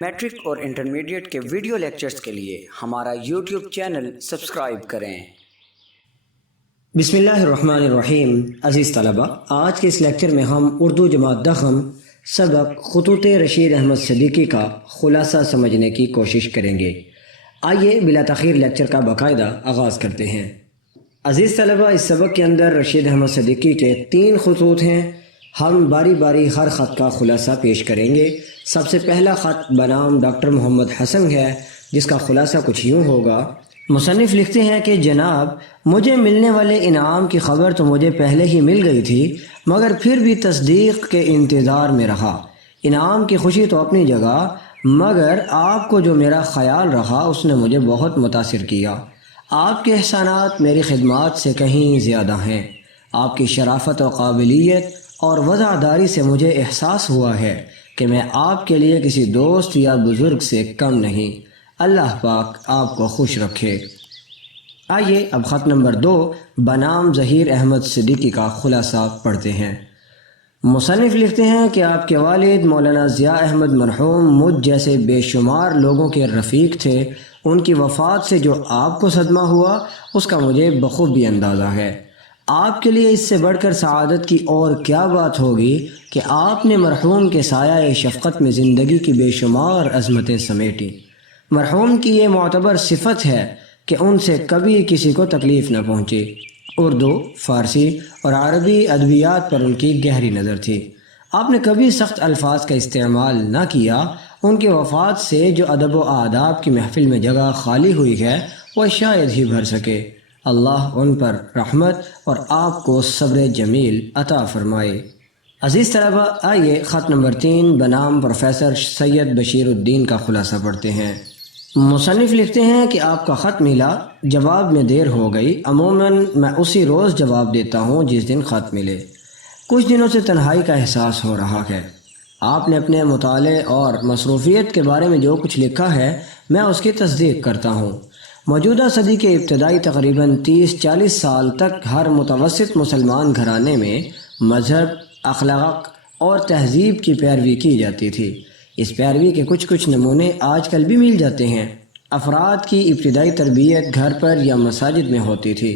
Matric اور intermediate کے video lectures کے لیے ہمارا یوٹیوب چینل سبسکرائب کریں۔ بسم اللہ الرحمن الرحیم۔ عزیز طلبہ، آج کے اس لیکچر میں ہم اردو جماعت دخم سبق خطوط رشید احمد صدیقی کا خلاصہ سمجھنے کی کوشش کریں گے۔ آئیے بلا تاخیر لیکچر کا باقاعدہ آغاز کرتے ہیں۔ عزیز طلبہ، اس سبق کے اندر رشید احمد صدیقی کے 3 خطوط ہیں۔ ہم باری باری ہر خط کا خلاصہ پیش کریں گے۔ سب سے پہلا خط بنام ڈاکٹر محمد حسن ہے، جس کا خلاصہ کچھ یوں ہوگا۔ مصنف لکھتے ہیں کہ جناب، مجھے ملنے والے انعام کی خبر تو مجھے پہلے ہی مل گئی تھی، مگر پھر بھی تصدیق کے انتظار میں رہا۔ انعام کی خوشی تو اپنی جگہ، مگر آپ کو جو میرا خیال رہا اس نے مجھے بہت متاثر کیا۔ آپ کے احسانات میری خدمات سے کہیں زیادہ ہیں۔ آپ کی شرافت و قابلیت اور وفاداری سے مجھے احساس ہوا ہے کہ میں آپ کے لیے کسی دوست یا بزرگ سے کم نہیں۔ اللہ پاک آپ کو خوش رکھے۔ آئیے اب خط نمبر 2 بنام ظہیر احمد صدیقی کا خلاصہ پڑھتے ہیں۔ مصنف لکھتے ہیں کہ آپ کے والد مولانا ضیاء احمد مرحوم مجھ جیسے بے شمار لوگوں کے رفیق تھے۔ ان کی وفات سے جو آپ کو صدمہ ہوا اس کا مجھے بخوبی اندازہ ہے۔ آپ کے لیے اس سے بڑھ کر سعادت کی اور کیا بات ہوگی کہ آپ نے مرحوم کے سایہ شفقت میں زندگی کی بے شمار عظمتیں سمیٹی۔ مرحوم کی یہ معتبر صفت ہے کہ ان سے کبھی کسی کو تکلیف نہ پہنچی۔ اردو، فارسی اور عربی ادبیات پر ان کی گہری نظر تھی۔ آپ نے کبھی سخت الفاظ کا استعمال نہ کیا۔ ان کی وفات سے جو ادب و آداب کی محفل میں جگہ خالی ہوئی ہے وہ شاید ہی بھر سکے۔ اللہ ان پر رحمت اور آپ کو صبر جمیل عطا فرمائے۔ عزیز طلبہ، آئیے خط نمبر 3 بنام پروفیسر سید بشیر الدین کا خلاصہ پڑھتے ہیں۔ مصنف لکھتے ہیں کہ آپ کا خط ملا، جواب میں دیر ہو گئی۔ عموماً میں اسی روز جواب دیتا ہوں جس دن خط ملے۔ کچھ دنوں سے تنہائی کا احساس ہو رہا ہے۔ آپ نے اپنے مطالعے اور مصروفیت کے بارے میں جو کچھ لکھا ہے میں اس کی تصدیق کرتا ہوں۔ موجودہ صدی کے ابتدائی تقریباً 30-40 سال تک ہر متوسط مسلمان گھرانے میں مذہب، اخلاق اور تہذیب کی پیروی کی جاتی تھی۔ اس پیروی کے کچھ نمونے آج کل بھی مل جاتے ہیں۔ افراد کی ابتدائی تربیت گھر پر یا مساجد میں ہوتی تھی۔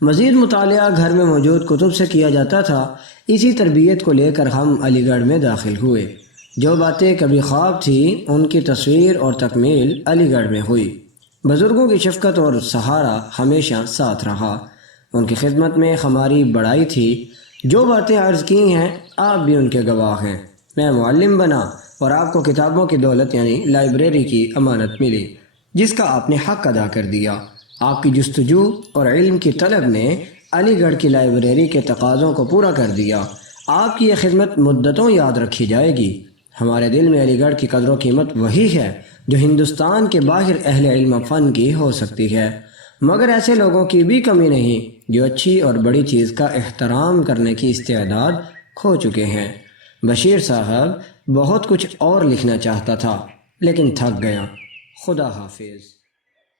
مزید مطالعہ گھر میں موجود کتب سے کیا جاتا تھا۔ اسی تربیت کو لے کر ہم علی گڑھ میں داخل ہوئے۔ جو باتیں کبھی خواب تھیں ان کی تصویر اور تکمیل علی گڑھ میں ہوئی۔ بزرگوں کی شفقت اور سہارا ہمیشہ ساتھ رہا۔ ان کی خدمت میں ہماری بڑائی تھی۔ جو باتیں عرض کی ہیں آپ بھی ان کے گواہ ہیں۔ میں معلم بنا اور آپ کو کتابوں کی دولت یعنی لائبریری کی امانت ملی، جس کا آپ نے حق ادا کر دیا۔ آپ کی جستجو اور علم کی طلب نے علی گڑھ کی لائبریری کے تقاضوں کو پورا کر دیا۔ آپ کی یہ خدمت مدتوں یاد رکھی جائے گی۔ ہمارے دل میں علی گڑھ کی قدر و قیمت وہی ہے جو ہندوستان کے باہر اہل علم و فن کی ہو سکتی ہے، مگر ایسے لوگوں کی بھی کمی نہیں جو اچھی اور بڑی چیز کا احترام کرنے کی استعداد کھو چکے ہیں۔ بشیر صاحب بہت کچھ اور لکھنا چاہتا تھا لیکن تھک گیا۔ خدا حافظ۔